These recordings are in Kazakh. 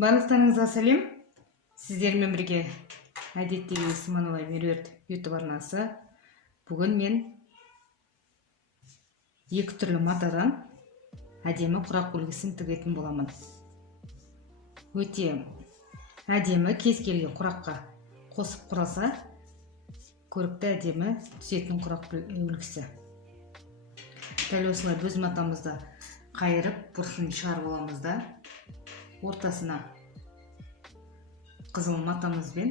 Барлықтарыңызға сәлем. Сіздермен бірге әдеттегі Сманова Меруерт YouTube арнасы. Бүгін мен екі түрлі матадан әдемі құрақ үлгісін тігетін боламын. Өте әдемі, кез келген құраққа қосып құраса, көрікті әдемі түсетін құрақ үлгісі. Дәл осылай біз матамызды қайырып, бұрышын шығарып аламыз да, ортасына қызыл матамызбен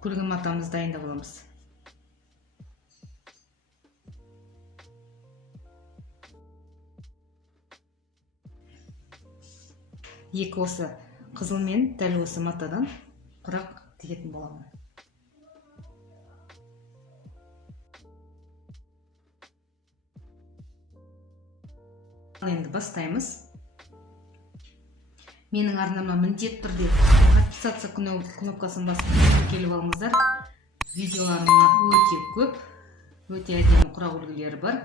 күлгін матамызды дайындап аламыз. Екі осы қызыл мен дәл осы матадан құрақ тігетін боламын. Енді бастаймыз. Менің арнама міндет түрде подписаться кнопкасын басып келіп алыңыздар. Видеоларыма өте көп, өте әдемі құрақ үлгілері бар.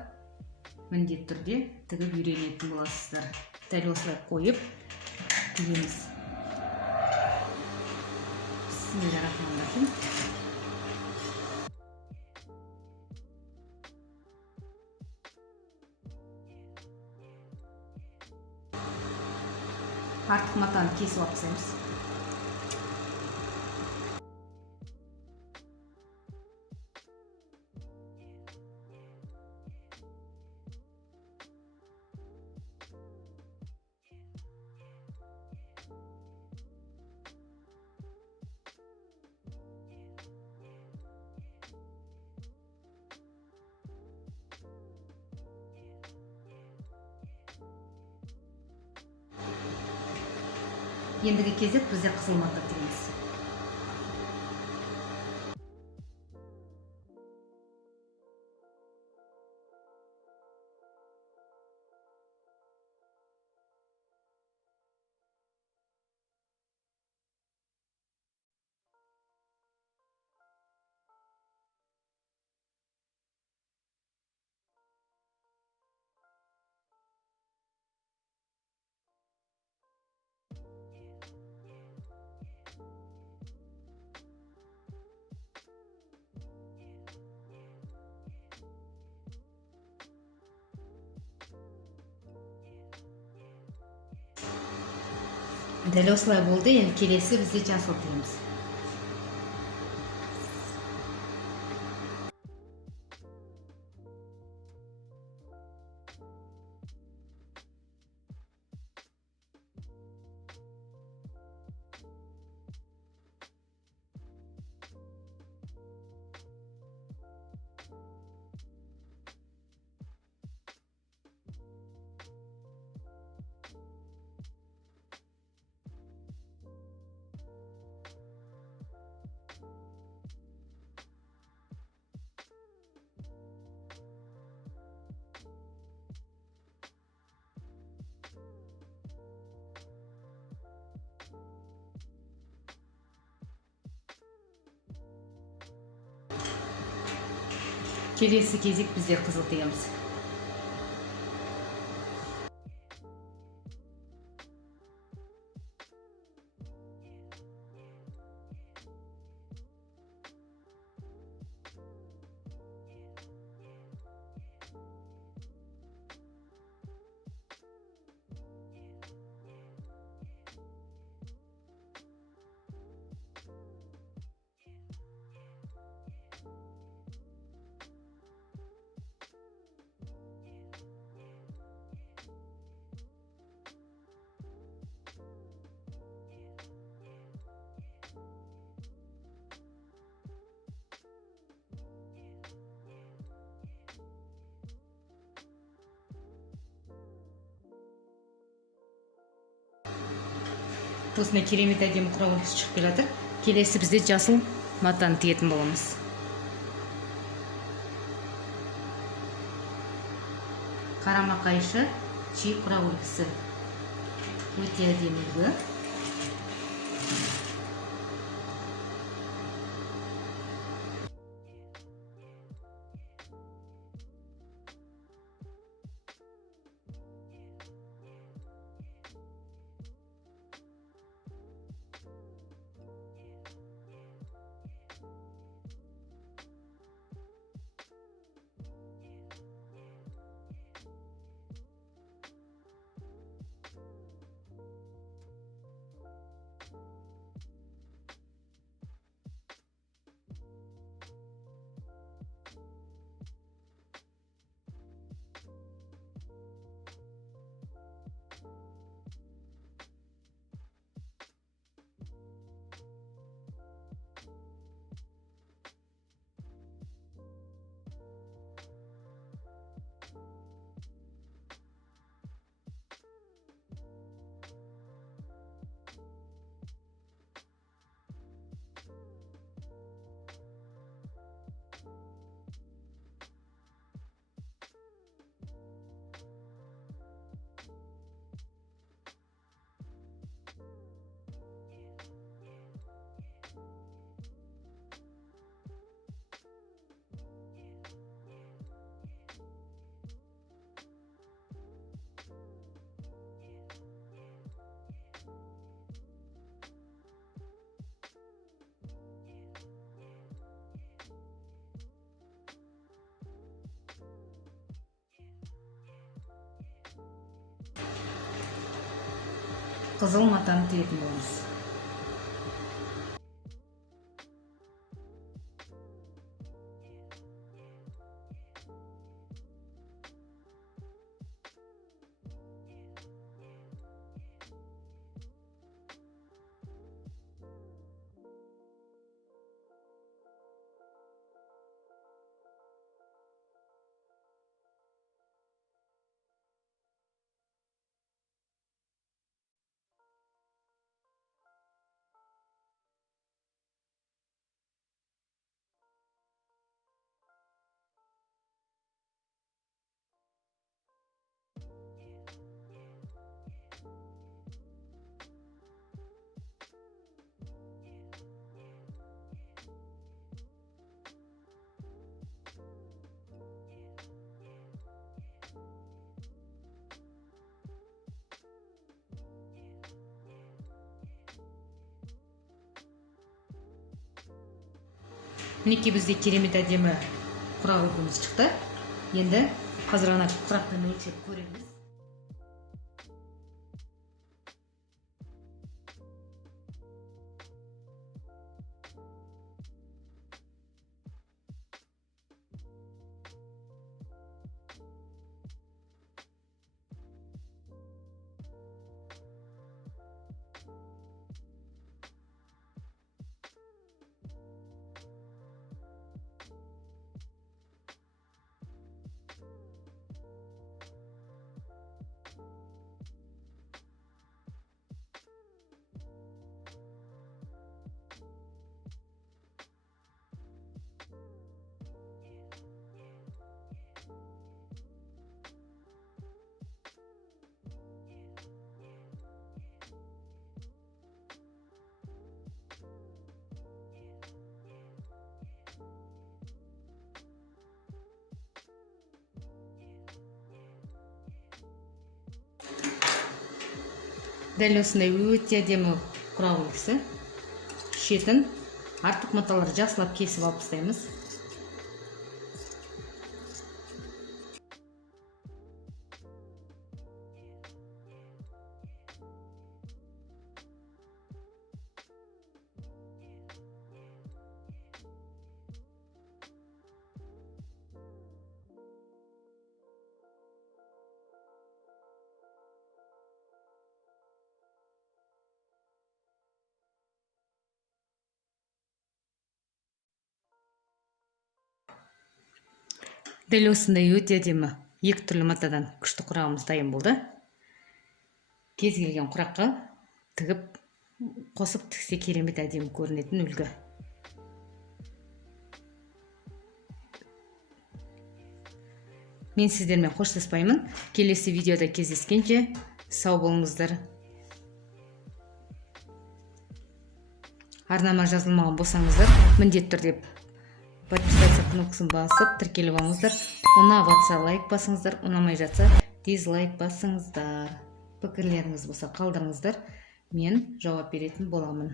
Міндет түрде тігіп үйренетін боласыздар. Дәл осылай қойып тігеміз. Бисмиллахиррахманиррахим. Артық матаны кесіп алып тастаймыз. Ендігі кезек бізде қызыл мата тігеміз. Дәл осылай болды. Енді келесі бізде жасыл тігеміз. Келесі кезек бізде қызыл тігеміз. Осындай керемет әдемі құрақ үлгісі шығып келе жатыр. Келесі бізде жасыл матаны тігетін боламыз. Қарама қайшы чиі құрақ үлгісі. Өте әдемі үлгі. қызыл матаны тігетін боламыз. Мінекей бізде керемет әдемі құрақ үлгіміз шықты. Енді қазір ана құрақпен өлшеп көреміз. Дәл осындай өте әдемі құрақ үлгісі. Шетін артық маталарды жақсылап кесіп алып тастаймыз. Дәл осындай өте әдемі екі түрлі матадан күшті құрағымыз дайын болды. Кез келген құраққа тігіп қосып тіксе керемет әдемі көрінетін үлгі. Мен сіздермен қоштаспаймын. Келесі видеода кездескенше сау болыңыздар. Арнама жазылмаған болсаңыздар, міндетті түрде подписаться кнопкасын басып тіркеліп алыңыздар. Ұнап жатса лайк басыңыздар, ұнамай жатса дизлайк басыңыздар. Пікірлеріңіз болса қалдырыңыздар, мен жауап беретін боламын.